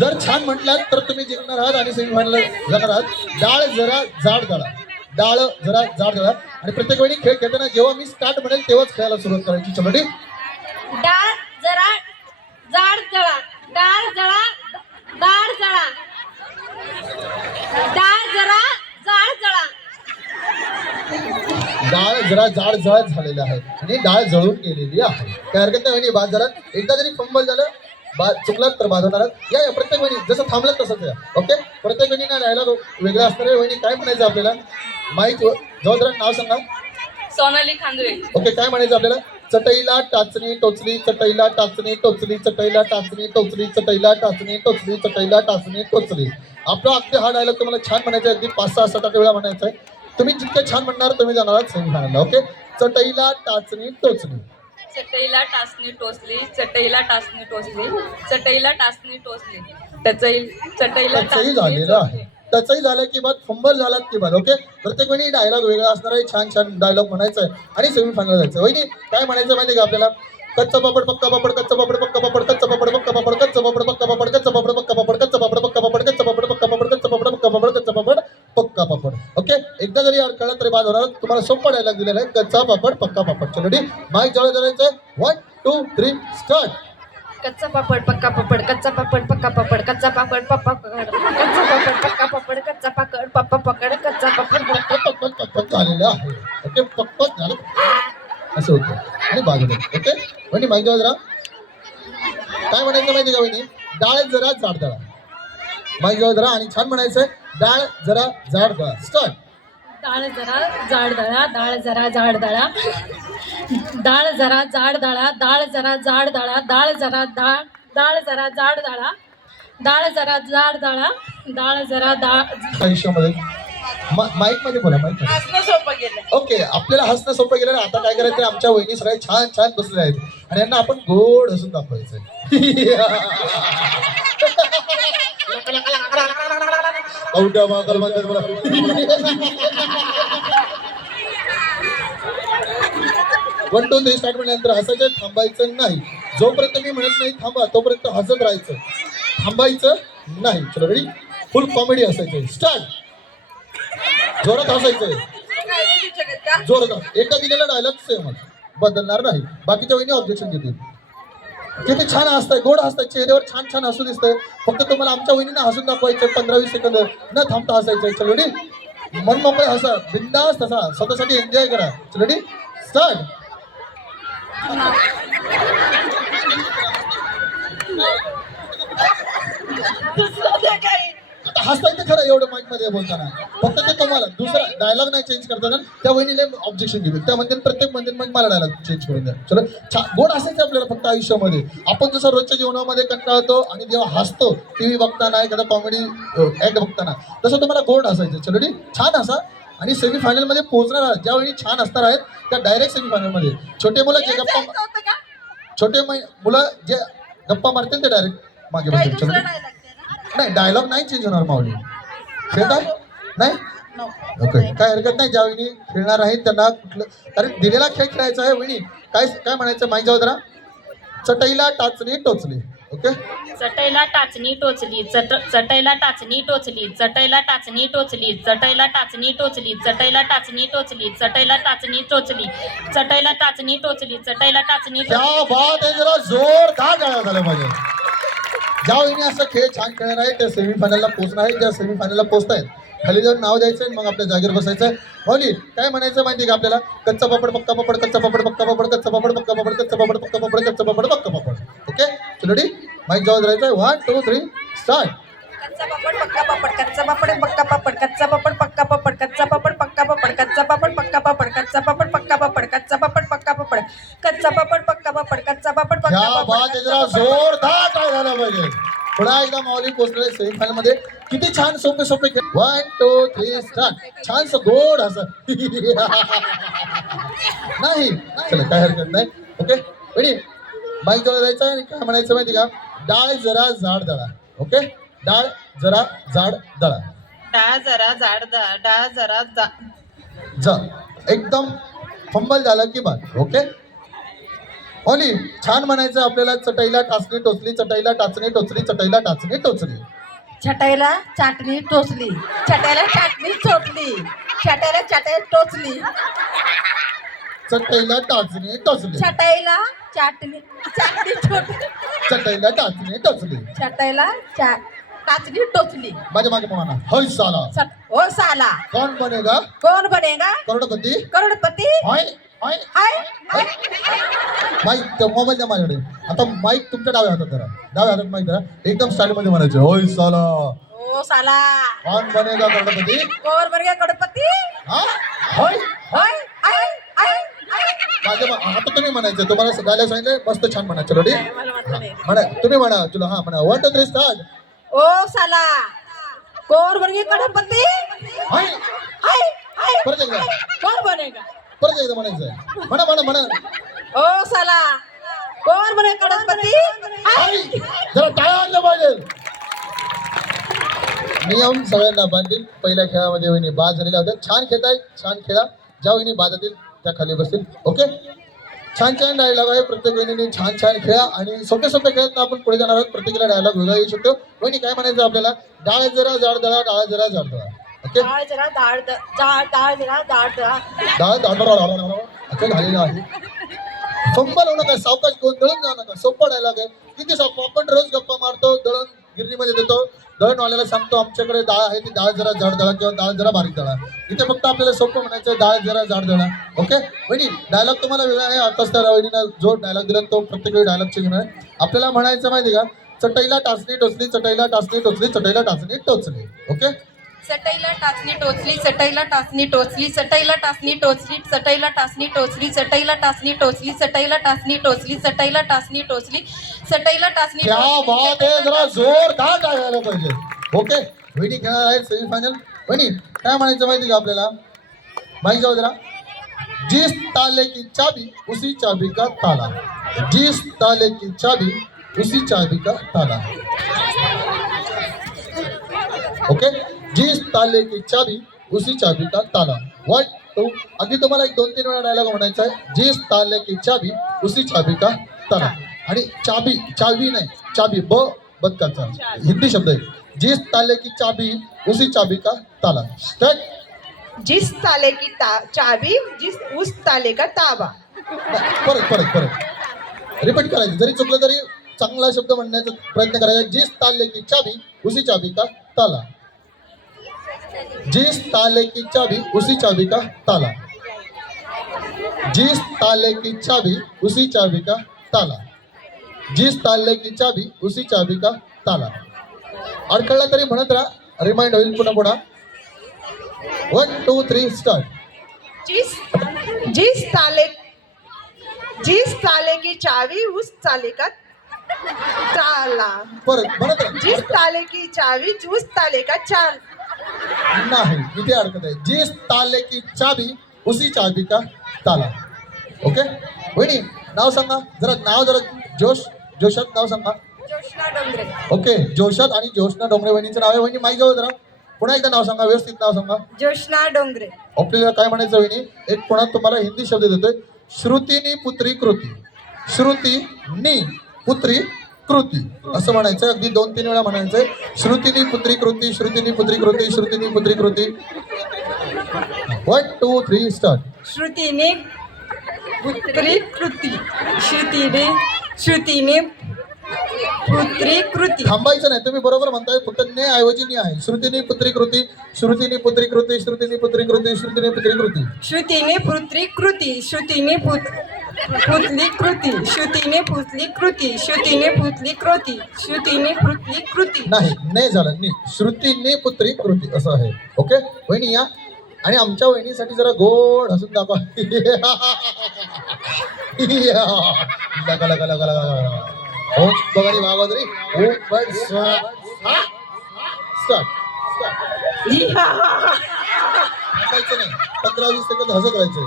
जर छान म्हटलात तर तुम्ही जिंकणार आहात आणि सेमीफायनल जाणार आहात. डाळ जरा जाड दळा, डाळ जरा जाड दळा. आणि प्रत्येक वेळी खेळ खेळताना जेव्हा मी स्टार्ट म्हणेल तेव्हाच खेळायला सुरुवात करायची. चलो रेडी. डाळ जरा जाड जळा, डाळ जळा, डाळ जळा, डाळ जरा जाड जळा. डाळ जरा जाड जळत झालेलं आहे आणि डाळ जळून गेलेली आहे. काय हरकत नाही वहिनी. बाद जरा एकदा जरी फंबल झालं, बाद चुकलात तर बाद होणार. या प्रत्येक वहिनी जसं थांबलं तसंच या. ओके. प्रत्येक वहिनी ना डायलॉग वेगळा असणार आहे. वहिनी काय म्हणायचं आपल्याला? माईक जवळ जरा नाव सांगा. सोनाली खांदवे. ओके. काय म्हणायचं आपल्याला? चटईला टाचणी टोचली, चटईला टाचणी टोचली, चटईला टाचणी टोचली, चटईला टाचणी टोचली, चटईला टाचणी टोचली. आपला अगदी हा डायलॉग तुम्हाला छान म्हणायचा आहे. अगदी 5-6-7 वेळा म्हणायचा आहे. तुम्ही जितके छान म्हणणार तुम्ही जाणार आहात सेमीफायनलला. ओके. चटईला टाचणी टोचली, चटईला टाचणी टोचली, चटईला टाचणी टोचली, चटईला टाचणी टोचली, चटईला टचही झालेलं आहे. टचही झालं की बाद, फंबल झालात की बाद. ओके. प्रत्येक वेळी डायलॉग वेगळा असणार आहे. छान छान डायलॉग म्हणायचा आहे आणि सेमीफायनल जायचं. वहिनी काय म्हणायचं माहिती का आपल्याला? कच्चा पापड पक्का पापड, कच्चा पापड पक्का पापड, कच्चा पापड पक्का पापड, कच्चा पापड पक्का पापड, कच्चा पापड पक्का पापड, कच्चा पापड पक्का पापड, कच्चा पापड पक्का पापड, कच्चा पापड पक्का पापड, कच्चा पापड पक्का पापड. ओके. एकदा जरी कळलं तरी बाद होणार. तुम्हाला सोपा डायलॉग दिलेला आहे, कच्चा पापड पक्का पापड. चलो रेडी. माईक जवळ धरायचं. 1 2 3 स्टार्ट. कच्चा पापड पक्का पापड, कच्चा पापड पक्का पापड, कच्चा पापड पप्पा पकड, कच्चा पापड पक्का पापड, कच्चा पापड पप्पा पकड, कच्चा पापड पक्क झालेलं आहे. ओके. पक्क झालं असं होतं आणि बाजूला. ओके. वहिनी माईक जवळ जरा. काय म्हणायचं माहिती का वहिनी? डाळ जरा जाड दळा. माईक जवळ जरा आणि छान म्हणायचंय. डाळ जरा जाड दळा. स्टार्ट. डाळ जरा जाड दळा, डाळ जरा जाड दळा, डाळ जरा जाड दळा, डाळ जरा जाड दळा, डाळ जरा डाळ जरा जाड दळा, डाळ जरा जाड दळा, डाळ जरा आयुष्यामध्ये माईक मध्ये बोला. माईक मध्ये. हसणं सोपं गेलं. ओके. आपल्याला हसणं सोपं गेलं. आता काय करायचं? आमच्या वहिनी सगळ्या छान छान बसलेल्या आहेत आणि यांना आपण गोड हसून दाखवायचंय. औंढा महाकाल म्हणतात मला. 1 2 3 स्टार्ट म्हटल्यानंतर हसायचं, थांबायचं नाही. जोपर्यंत मी म्हणत नाही थांबा तोपर्यंत हसत राहायचं, थांबायचं नाही. चलो रेडी. फुल कॉमेडी असायचं. स्टार्ट. जोरात हसायचंय, जोरात. एकदा दिलेला डायलॉग सेमच, बदलणार नाही. बाकीच्या वहिनी ऑब्जेक्शन देतील. किती छान हसताय, गोड हसताय, चेहऱ्यावर छान छान हसू दिसतंय. फक्त तुम्हाला आमच्या वहिनींना हसून दाखवायचं 15-20 सेकंद न थांबता हसायचंय. चलो रेडी. मन मोकळे हसा, बिंदास हसा, स्वतःसाठी एन्जॉय करा. चलो रेडी. स्टार्ट. आता हसताय ते खरं एवढं माईक मध्ये बोलताना. फक्त ते तुम्हाला दुसरा डायलॉग नाही चेंज करताना त्या वहिनीला ऑब्जेक्शन देतील. त्या म्हणतील प्रत्येक म्हणतील मग मला डायलॉग चेंज करून द्या. चलो. गोड असायचं आपल्याला फक्त आयुष्यामध्ये. आपण जसं रोजच्या जीवनामध्ये कंटाळतो आणि जेव्हा हसतो टीव्ही बघताना, एखादा कॉमेडी ऍक्ट बघताना, तसं तुम्हाला गोड असायचं. चलो डी. छान हसा आणि सेमीफायनल मध्ये पोहोचणार आहात. ज्या वेळी छान असणार आहेत त्या डायरेक्ट सेमीफायनल मध्ये. छोटे मुलं जे मुलं जे गप्पा मारतील ते डायरेक्ट मागे बसतील. चलो. नाही डायलॉग नाही चेंज होणार माऊली. खेळतात नाही. ओके. काय हरकत नाही. ज्या वहिनी खेळणार आहेत त्यांना कुठलं, कारण दिलेला खेळ खेळायचा आहे. वहिनी काय काय म्हणायचं? माईक जाऊ जरा. चटईला टाचणी टोचली. ओके. चटईला टाचणी टोचली, चटईला टाचणी टोचली, चटईला टाचणी टोचली, चटईला टाचणी टोचली, चटईला टाचणी टोचली, चटईला टाचणी टोचली, चटईला टाचणी टोचली, चटईला टाचणी. क्या बात आहे. जरा जोरदार गाणं झालं पाहिजे. ज्या वहिनी असं खेळ छान खेळणार आहे त्या सेमीफायनलला पोहोचणार आहे. ज्या सेमीफायनलला पोहोचतायत खाली जाऊन नाव द्यायचं, मग आपल्या जागेवर बसायचं. माऊली काय म्हणायचं माहिती का आपल्याला? कच्चा पापड पक्का पापड, कच्चा पापड पक्का पापड, कच्चा पापड पक्का पापड, कच्चा पापड पक्का पापड, कच्चा पापड पक्का पापड. ओके. चलो रेडी. माईक जवळ धरायचं. 1 2 3 स्टार्ट. कच्चा पापड पक्का पापड, कच्चा पापड पक्का पापड, कच्चा पापड पक्का पापड, कच्चा पापड पक्का पापड, कच्चा पापड पक्का पापड, कच्चा पापड पक्का पापड, कच्चा पापड पक्का पापड, कच्चा पापड पक्का पापड, कच्चा पापड पक्का क्या पापड. बात आहे. जरा जोरदार काय झालं पाहिजे. पुन्हा एकदा माऊली पोहोचले सेमीफायनल मध्ये. किती छान सोपे सोपे खेळ. 1 2 3 स्टार्ट. छान गोड हसा. नाही. चला काय हरकत नाही. ओके. रेडी. माईक जवळ जायचं आणि काय म्हणायचं माहिती का? डाळ जरा जाड दळा. ओके. डाळ जरा जाड दळा. डाळ जरा जाड दळा, डाळ जरा जा. एकदम फंबल झालं की बाद. ओके. ओली छान म्हणायचं आपल्याला. चटईला टाचणी टोचली, चटईला टाचणी टोचली, चटईला टाचणी टोचली. छटाईला चाटणी टोचली, छटाईला चाटणी चोटली, छटाईला चटई टोचली, चटईला टाचणी टोचली, छटाईला चाटणी चाटणी चोटली, चटईला टाचणी टोचली. छटाईला टाचणी टोचली. माझ्या मागे म्हणा, होय साला ओ साला कौन बनेगा कौन बनेगा करोडपती. करोडपती. होय होय. हाय माईक मोबाईल द्या माझ्याकडे. आता माईक तुमच्या डाव्या हातात धरा, डाव्या हातात माईक धरा. एकदम स्टाईल मध्ये म्हणायचं, होय साला ओ साला कौन बनेगा करोडपती. कौन बनेगा करोडपती. हा होय. हाय हाय हाय माझ्या आता तुम्ही म्हणायचं. तुम्हाला डायलॉग सांगितले मस्त छान म्हणायचं. रेडी मला वाटलं नाही. म्हणा तुम्ही म्हणा. तुला हा म्हणा 1 2 3 स्टार्ट. ओ साला कौन बनेगा करोडपती. हाय हाय हाय परत एकदा कौन बनेगा. परत एकदा म्हणायचं. म्हणा म्हणा म्हणा. ओ साला कौन बनेगा करोडपती. हाय जरा टाळ्या वाजल्या पाहिजे. नियम सगळ्यांना बांधील. पहिल्या खेळामध्ये वहिनी बाद झालेल्या होत्या. छान खेळताय, छान खेळा. ज्या वहिनी बाद होतील त्या खाली बसतील. ओके. छान छान डायलॉग आहे. प्रत्येक वहिनीने छान छान खेळा आणि सोप्या सोप्या खेळात आपण पुढे जाणार आहोत. प्रत्येकाला डायलॉग वेगळा येऊ शकतो. वहिनी काय म्हणायचं आपल्याला. डाळ जरा जाड दळा, डाळ जरा जाड दळा. ओके. डाळ जरा डाळ डाळ जरा डाळ डाळ. डाळ डाळ असं झालेलं आहे. संपल होऊ नका, सावकाश दळून जाऊ नका. सोपा डायलॉग आहे. किती सोपं. आपण रोज गप्पा मारतो, दळण गिरणीमध्ये देतो, दळणवाल्याला सांगतो आमच्याकडे डाळ आहे, ती डाळ जरा जाड दळा किंवा डाळ जरा बारीक दळा. इथे फक्त आपल्याला सोपं म्हणायचं, डाळ जरा जाड दळा. ओके. वहिनी डायलॉग तुम्हाला वेगळा आहे. आताच त्या वहिनीला जो डायलॉग दिला तो प्रत्येक वेळी डायलॉग चेंज आहे. आपल्याला म्हणायचं माहिती का, चटईला टाचणी टोचली, चटईला टाचणी टोचली, चटईला टाचणी टोचली. ओके. चटईला टाचणी टोचली, चटईला टाचणी टोचली, चटईला टाचणी टोचली, चटईला टाचणी टोचली, चटईला टाचणी टोचली, चटईला टाचणी टोचली, चटईला टाचणी टोचली, चटईला टाचणी. क्या बात आहे. जरा जोरदार डायलॉग पाहिजे. ओके. वहिनी खेळणार आहे सेमीफायनल. वहिनी काय म्हणायचं माहिती का आपल्याला. माहिती जाऊ जरा. जिस ताले की चाबी उसी चाबी का ताला. जिस ताले की चाबी उसी चाबी का ताला. ओके. जिस ताले की चाबी उसी चाबी का ताला. 1 2 अगदी तुम्हाला 1 2 3 वेळा डायलॉग म्हणायचा आहे. जिस ताले की चाबी उसी चाबी का ताला. आणि चाबी चावी नाही, चाबी बदकाचा हिंदी शब्द आहे. जिस ताले की चाबी उसी चाबी का ताला. स्टार्ट. जिस ताले की चाबी उस ताले का ताबा. परत परत परत रिपीट करायचं. जरी चुकलं तरी चांगला शब्द म्हणण्याचा प्रयत्न करायचा. जिस ताले की चाबी उसी चाबी का ताला. जिस ताले की चाबी उसी चाबी का ताला. जिस ताले की चाबी उसी चाबी का ताला. जिस ताले की चाबी उसी चाबी का ताला. अडकळला तरी म्हणत राहा. रिमाइंड होईल पुन्हा पुन्हा. 1 2 3 स्टार्ट. जिस ताले की चाबी उस ताले का ताला. परत म्हणत राहा. जिस ताले की चाबी उस ताले का चाल. नाही इथे अडकत आहे. जिस ताले की चाबी उसी चाबी का ताला. ओके. वहिनी नाव सांगा जरा. नाव जरा जोशात नाव सांगा. जोशना डोंगरे. ओके. जोशात आणि जोशना डोंगरे वहिनीचं नाव आहे. वहिनी माईक जाऊ जरा. पुन्हा एकदा नाव सांगा, व्यवस्थित नाव सांगा. जोशना डोंगरे. आपल्याला काय म्हणायचं वहिनी. एक पुन्हा तुम्हाला हिंदी शब्द देतोय. श्रुतीनी पुत्री कृती. श्रुतीनी पुत्री कृती असं म्हणायचं. अगदी 2 3 वेळा म्हणायचंय. श्रुतीनी पुत्री कृती, श्रुतीनी पुत्री कृती, श्रुतीनी पुत्री कृती. 1 2 3 स्टार्ट. श्रुतीने पुत्री कृती. श्रुतीने पुत्री कृती. थांबायचं नाही. तुम्ही बरोबर म्हणताय. फक्त ने ऐवजी नि आहे. श्रुतीनी पुत्री कृती, श्रुतीनी पुत्री कृती, श्रुतीनी पुत्री कृती, श्रुतीनी पुत्री कृती. श्रुतीने पुत्री कृती. श्रुतीने पुतली कृती. श्रुतीने पुतली कृती. श्रुतीने पुतली कृती. श्रुतीने पुतली कृती. नाही ने झालं नि. श्रुतीने पुत्री कृती असं आहे. ओके. वहिनी या आणि आमच्या वहिनीसाठी जरा गोड हसून दाखवा. लगा लगा लगा लगा. हो बघारी भागवतरी. हो पण स्टार्ट. थांबायचं नाही. 15-20 सेकंद हसत राहायचं.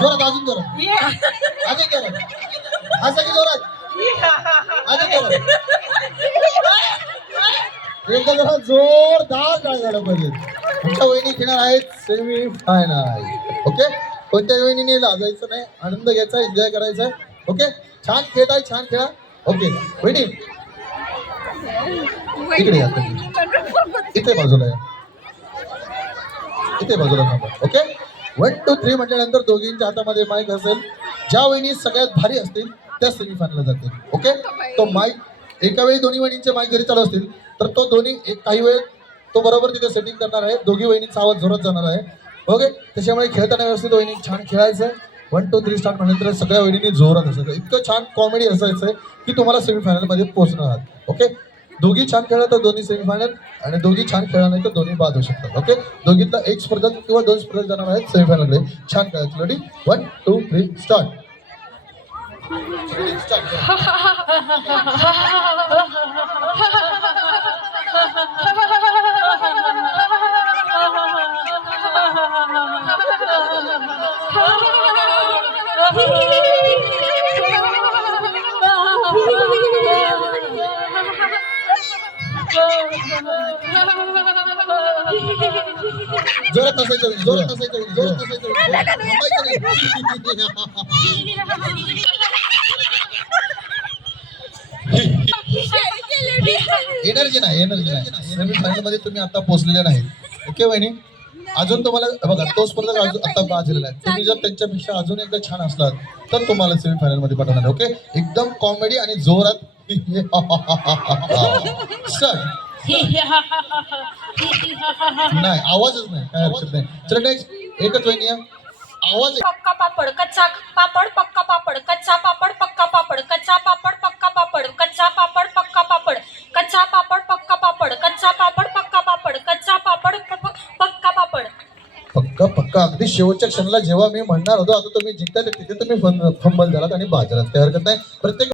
जोरात, अजून जोरात, अजून जोरात, हसा की जोरात, अजून जोरात. एकदा जरा जोरदार काय झालं पाहिजे. तुमच्या वहिनी खेळणार आहेत सेमी फायनल. ओके, कोणत्या वहिनीने लाजायचं नाही, आनंद घ्यायचा, एन्जॉय करायचा. ओके, छान खेळत आहे, छान खेळा. ओके वहिनी इकडे या तुम्ही. इथे बाजूला या, इथे बाजूला थांबा. ओके, 1 2 3 म्हटल्यानंतर दोघींच्या हातामध्ये माईक असेल. ज्या वहिनी सगळ्यात भारी असतील त्या सेमी फायनलला जातील. ओके, तो माईक एका वेळी दोन्ही वहिनींचे माईक जरी चालू असतील तर तो दोन्ही काही वेळ तो बरोबर तिथे सेटिंग करणार आहे. दोघी वहिनींचा आवाज जोरात जाणार आहे. ओके, त्याच्यामुळे खेळताना व्यवस्थित वहिनी छान खेळायचं. 1 2 3 स्टार्ट म्हटल्यानंतर सगळ्या वहिनींनी जोरात असायचं. इतकं छान कॉमेडी असायचं की तुम्हाला सेमीफायनलमध्ये पोहोचणार आहात. ओके, दोघी छान खेळला तर दोन्ही सेमीफायनल, आणि दोघी छान खेळला नाही तर दोन्ही बाद होऊ शकतात. ओके, दोघीतला एक स्पर्धक किंवा 2 स्पर्धक जाणार आहेत सेमीफायनलकडे. छान खेळायचं. Ready, 1 2 3 start. जोरात असायचं, जोरात असायचं, जोरात असायचं. एनर्जी नाही, एनर्जी नाही. सेमीफायनल मध्ये तुम्ही आता पोहोचलेले नाही. ओके वहिनी, अजून तुम्हाला बघा तो स्पर्धक अजून आता बाजलेला आहे. तुम्ही जर त्यांच्यापेक्षा अजून एकदा छान असलात तर तुम्हाला सेमीफायनल मध्ये पाठवणार. ओके, एकदम कॉमेडी आणि जोरात. सर नाही, आवाजच नाही, काय हरकत नाही. चला नेक्स्ट, एकच वहिनी या. आवाज पक्का पापड, कच्चा पापड, पक्का पापड, कच्चा पापड, पक्का पापड, कच्चा पापड, पक्का पापड, कच्चा पापड, पक्का पापड, कच्चा पापड, पक्का पापड, कच्चा पापड, पक्का पापड, कच्चा पापड, पक्का पापड. पक्का पक्का. अगदी शेवटच्या क्षणाला जेव्हा मी म्हणणार होतो आता तुम्ही जिंकताय तिथे तुम्ही फंबल झालात आणि बाद झालात. काही हरकत नाही. प्रत्येक